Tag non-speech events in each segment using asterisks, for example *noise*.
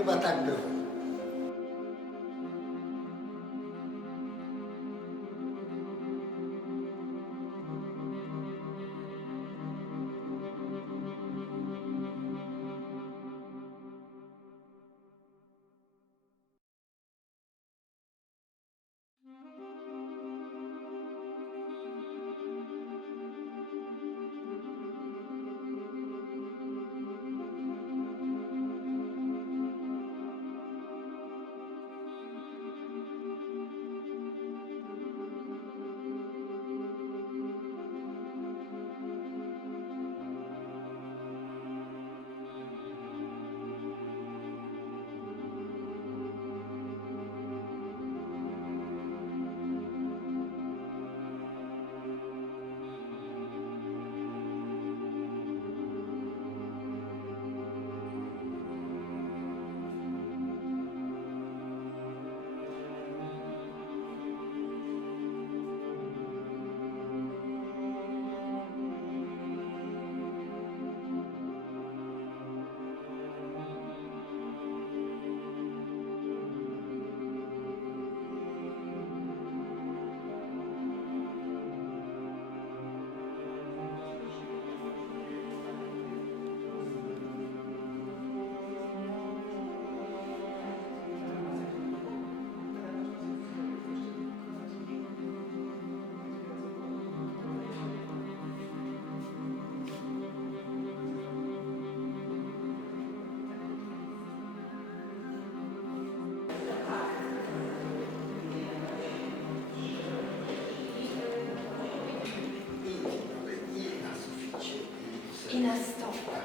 Chyba tak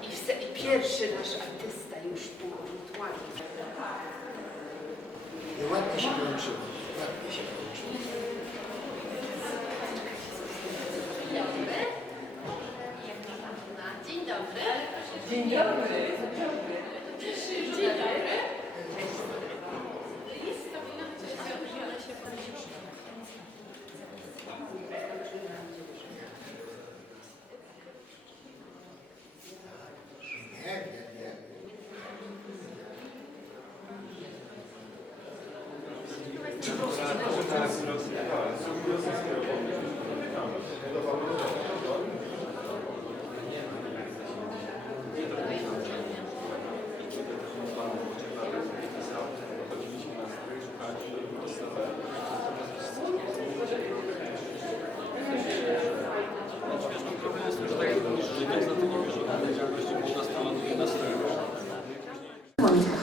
I, w se, I pierwszy nasz artysta już tu wirtualnie. I ładnie się łączyło. Ładnie się łączyło. Dzień dobry. Dzień dobry.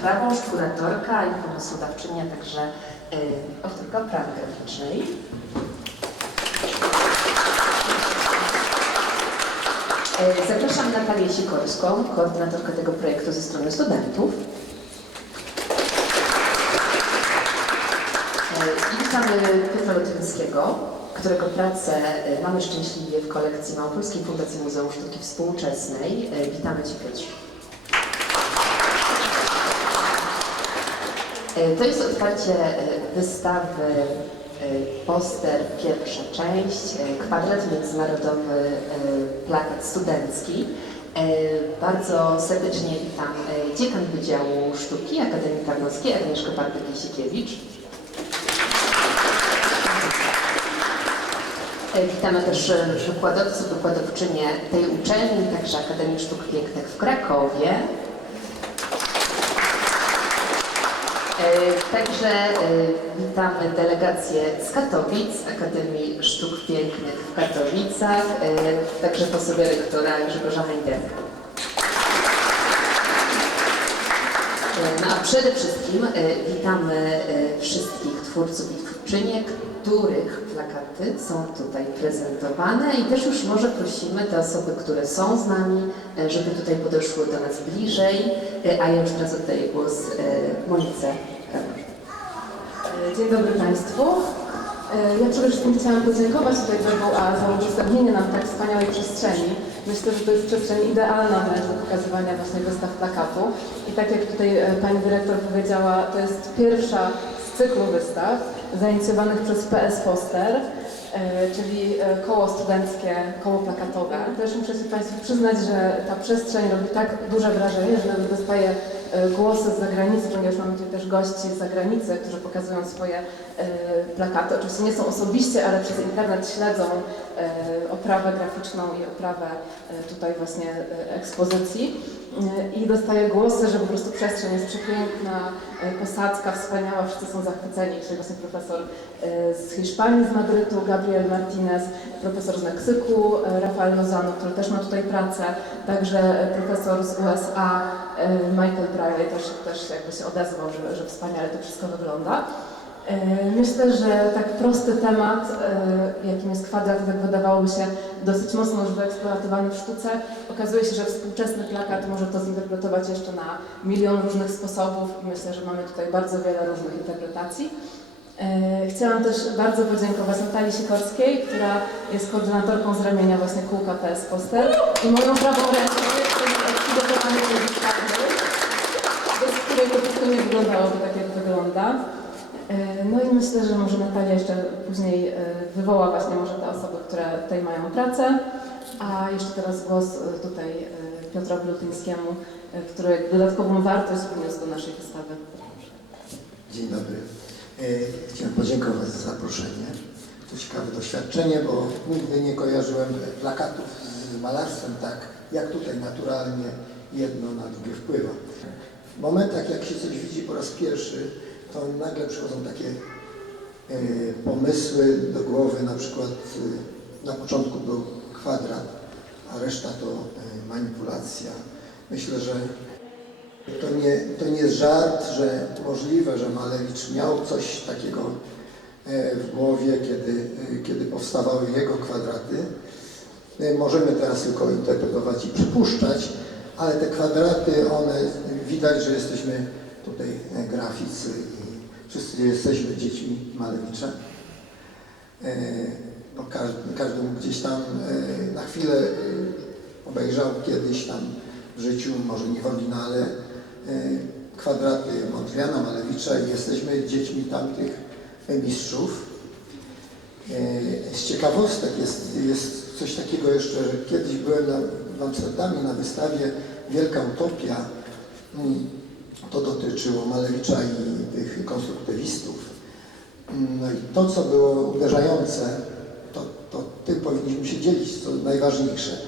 Hrabąż, kuratorka i pomysłodawczyni, a także y, autorka prawy graficznej. Y, Zapraszam Natalię Sikorską, koordynatorkę tego projektu ze strony studentów. Y, I witamy Piotra Lotryńskiego, którego pracę y, mamy szczęśliwie w kolekcji Małopolskiej Fundacji Muzeum Sztuki Współczesnej. Witamy Cię Piotrze. To jest otwarcie e, wystawy e, poster, pierwsza część, e, kwadrat międzynarodowy, e, plakat studencki. E, Bardzo serdecznie witam e, dziekan Wydziału Sztuki Akademii Tarnowskiej Agnieszkę Bartek-Jasikiewicz. E, Witamy też e, wykładowców, wykładowczynie tej uczelni, także Akademii Sztuk Pięknych w Krakowie. E, Także e, witamy delegację z Katowic, Akademii Sztuk Pięknych w Katowicach, e, także po sobie rektora Grzegorza Hajderka. E, No a przede wszystkim e, witamy e, wszystkich twórców i twórczynie, których plakaty są tutaj prezentowane i też już może prosimy te osoby, które są z nami, e, żeby tutaj podeszły do nas bliżej, E, a ja już teraz oddaję głos e, Monice. Dzień dobry Państwu. Ja przede wszystkim chciałam podziękować tutaj WWA za udostępnienie nam tak wspaniałej przestrzeni. Myślę, że to jest przestrzeń idealna wręcz do pokazywania właśnie wystaw plakatu. I tak jak tutaj Pani Dyrektor powiedziała, to jest pierwsza z cyklu wystaw zainicjowanych przez PS Poster, e, czyli e, koło studenckie, koło plakatowe. Też muszę się Państwu przyznać, że ta przestrzeń robi tak duże wrażenie, że nawet dostaję e, głosy z zagranicy, ponieważ mamy tutaj też gości z zagranicy, którzy pokazują swoje plakaty. Oczywiście nie są osobiście, ale przez internet śledzą oprawę graficzną i oprawę tutaj właśnie ekspozycji. E, I dostaję głosy, że po prostu przestrzeń jest przepiękna, e, posadzka wspaniała, wszyscy są zachwyceni. Czyli właśnie profesor e, z Hiszpanii, z Madrytu, Gabriel Martinez, profesor z Meksyku, Rafael Lozano, który też ma tutaj pracę, także profesor z USA, Michael Briley też, też jakby się odezwał, że, że wspaniale to wszystko wygląda. E, Myślę, że tak prosty temat, e, jakim jest kwadrat, tak wydawałoby się dosyć mocno już wyeksploatowany w sztuce, okazuje się, że współczesny plakat może to zinterpretować jeszcze na milion różnych sposobów i myślę, że mamy tutaj bardzo wiele różnych interpretacji. E, Chciałam też bardzo podziękować Natalii Sikorskiej, która jest koordynatorką z ramienia właśnie kółka PS Poster i moją prawą ręką jest bez której to nie wyglądałoby tak, jak wygląda. E, No i myślę, że może Natalia jeszcze później e, wywoła właśnie może te osoby, które tutaj mają pracę. A jeszcze teraz głos e, tutaj Piotrowi Lutyńskiemu, który dodatkową wartość wniósł do naszej wystawy. Dzień dobry. Chciałem podziękować za zaproszenie. To ciekawe doświadczenie, bo nigdy nie kojarzyłem plakatów z malarstwem tak, jak tutaj naturalnie jedno na drugie wpływa. W momentach, jak się coś widzi po raz pierwszy, to nagle przychodzą takie e, pomysły do głowy, na przykład e, na początku był kwadrat, a reszta to e, manipulacja. Myślę, że to nie, to nie jest żart, że możliwe, że Malewicz miał coś takiego w głowie, kiedy, kiedy powstawały jego kwadraty. Możemy teraz tylko interpretować i przypuszczać, ale te kwadraty, one widać, że jesteśmy tutaj graficy wszyscy jesteśmy dziećmi Malewicza. E, Bo każdy, każdy gdzieś tam e, na chwilę e, obejrzał kiedyś tam w życiu, może nie w oryginale, e, kwadraty Mondriana, Malewicza i jesteśmy dziećmi tamtych mistrzów. E, Z ciekawostek jest, jest coś takiego jeszcze, że kiedyś byłem na, w Amsterdamie na wystawie Wielka Utopia. To dotyczyło Malewicza i tych konstruktywistów. Mm, No i to, co było uderzające, to, to tym powinniśmy się dzielić, co najważniejsze,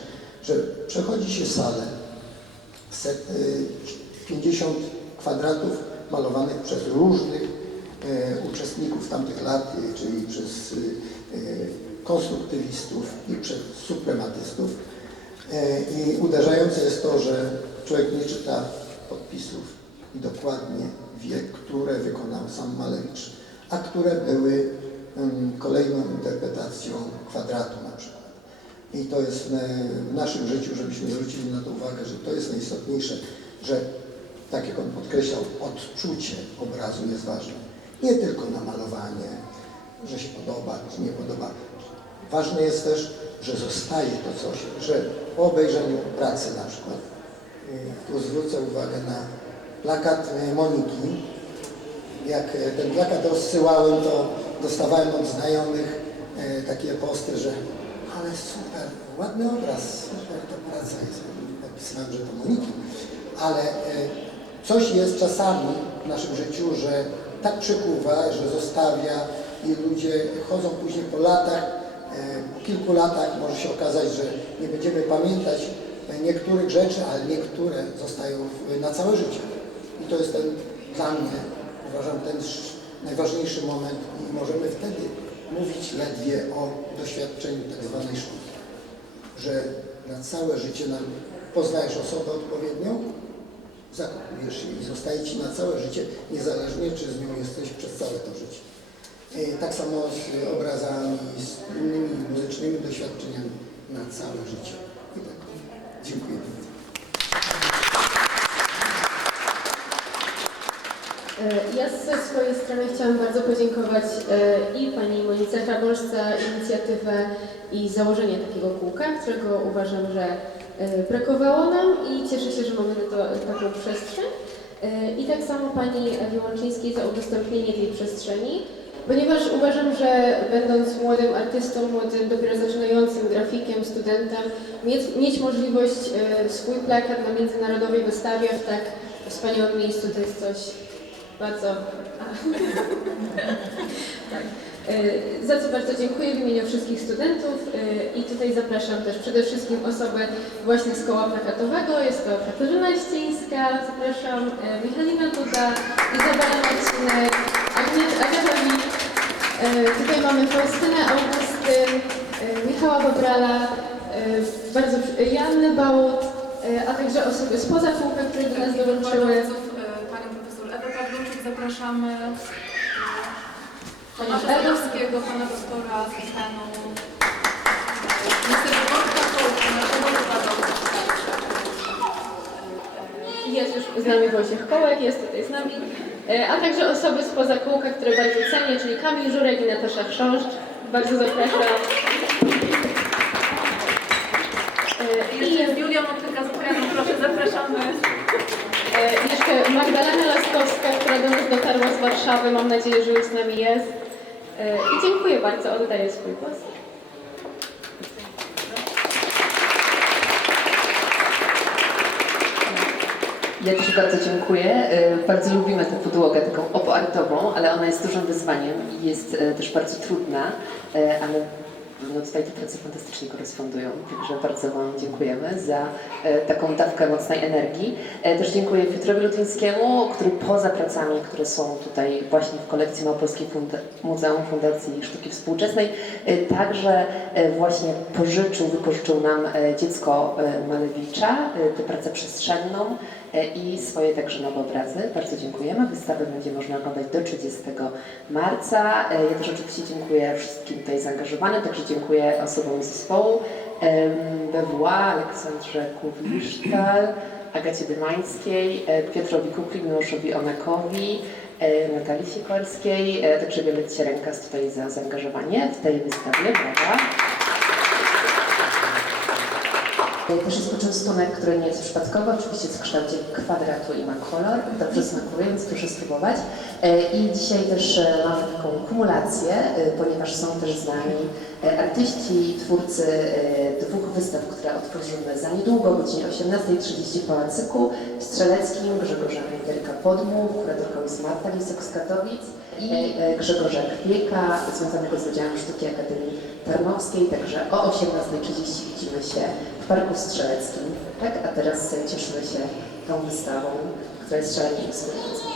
że przechodzi się salę, set, y, 50 kwadratów malowanych przez różnych e, uczestników tamtych lat, y, czyli przez y, y, konstruktywistów i przez suprematystów. E, I uderzające jest to, że człowiek nie czyta podpisów i dokładnie wie, które wykonał sam Malewicz, a które były kolejną interpretacją kwadratu na przykład. I to jest w naszym życiu, żebyśmy zwrócili na to uwagę, że to jest najistotniejsze, że tak jak on podkreślał, odczucie obrazu jest ważne. Nie tylko namalowanie, że się podoba, czy nie podoba. Ważne jest też, że zostaje to coś, że po obejrzeniu pracy na przykład, tu zwrócę uwagę na plakat y, Moniki. Jak y, ten plakat rozsyłałem, to dostawałem od znajomych y, takie posty, że ale super, ładny obraz, super to praca jest. Napisałem, że to Moniki. Ale coś jest czasami w naszym życiu, że tak przykuwa, że zostawia i ludzie chodzą później po latach, e, po kilku latach może się okazać, że nie będziemy pamiętać e, niektórych rzeczy, ale niektóre zostają na całe życie. I to jest ten dla mnie, uważam, ten sz- najważniejszy moment i możemy wtedy mówić ledwie o doświadczeniu tak zwanej sztuki. Że na całe życie nam poznajesz osobę odpowiednią, zakochujesz się i zostaje Ci na całe życie, niezależnie czy z nią jesteś przez całe to życie. E, Tak samo z obrazami, z innymi muzycznymi doświadczeniami na całe życie. I tak. Dziękuję bardzo. E, Ja ze swojej strony chciałam bardzo podziękować e, i pani Monice Trabosz za inicjatywę i założenie takiego kółka, którego uważam, że e, brakowało nam i cieszę się, że mamy na to taką przestrzeń. E, I tak samo pani Ewie Łączyńskiej za udostępnienie tej przestrzeni. ponieważ uważam, że będąc młodym artystą, młodym, dopiero zaczynającym grafikiem, studentem, mieć, mieć możliwość e, swój plakat na międzynarodowej wystawie w tak wspaniałym miejscu to jest coś bardzo... *laughs* tak. E, Za co bardzo dziękuję w imieniu wszystkich studentów e, i tutaj zapraszam też przede wszystkim osoby właśnie z koła plakatowego. Jest to Katarzyna Ścińska, zapraszam e, Michalina Duda, Izabela Marcinek, Agnieszka Tutaj mamy Faustynę Augustyn, Michała Bobrala, bardzo, e, a także osoby spoza kółka, które do nas dołączyły. Wykładowców, e, Panią profesor Ewę Pawluczyk zapraszamy. Pana Ewę. Szydowskiego, pana doktora. Niestety Wojtka Kołka, naszego. Jest już z nami Wojciech Kołek, jest tutaj z nami, e, a także osoby spoza kółka, które bardzo cenię, czyli Kamil Żurek i Natasza Chrząszcz. Bardzo zapraszam. E, I jeszcze Julia Motyka z Ukrainy, proszę zapraszamy. E, jeszcze Magdalena Laskowska, która do nas dotarła z Warszawy, mam nadzieję, że już z nami jest. E, I dziękuję bardzo, oddaję swój głos. Ja też bardzo dziękuję. Y, Bardzo lubimy tę podłogę taką opoartową, ale ona jest dużym wyzwaniem i jest też bardzo trudna, ale no tutaj te prace fantastycznie korespondują, także bardzo Wam dziękujemy za y, taką dawkę mocnej energii. Y, Też dziękuję Piotrowi Lutwińskiemu, który poza pracami, które są tutaj właśnie w kolekcji Małopolskiej Funda Muzeum Fundacji Sztuki Współczesnej, y, także właśnie pożyczył, wypożyczył nam dziecko Malewicza, tę pracę przestrzenną, E, i swoje także nowe obrazy. Bardzo dziękujemy. Wystawę będzie można oglądać do 30 marca. E, Ja też oczywiście dziękuję wszystkim tutaj zaangażowanym, także dziękuję osobom z zespołu BWA, Aleksandrze Kuwisztal, Agacie Dymańskiej, e, Piotrowi Kukli, Miłoszowi Onakowi, e, Natalii Sikorskiej, e, także Violetcie Rękas tutaj za zaangażowanie w tej wystawie. Brawa. Też jest poczęstunek, który nie jest przypadkowy, oczywiście jest w kształcie kwadratu i ma kolor, dobrze smakuje, więc proszę spróbować. E, I dzisiaj też e, mamy taką kumulację, e, ponieważ są też z nami e, artyści, twórcy e, dwóch wystaw, które otworzymy za niedługo, o godzinie 18.30 w Pałacyku Strzeleckim, Grzegorza Henryka Podmuch, kuratorką jest Marta Lisek z Katowic i Grzegorza Kwieka, związanego z Wydziałem Sztuki Akademii Tarnowskiej, także o 18.30 widzimy się w Parku Strzeleckim. Tak, a teraz cieszymy się tą wystawą, która jest szalenie inspirująca.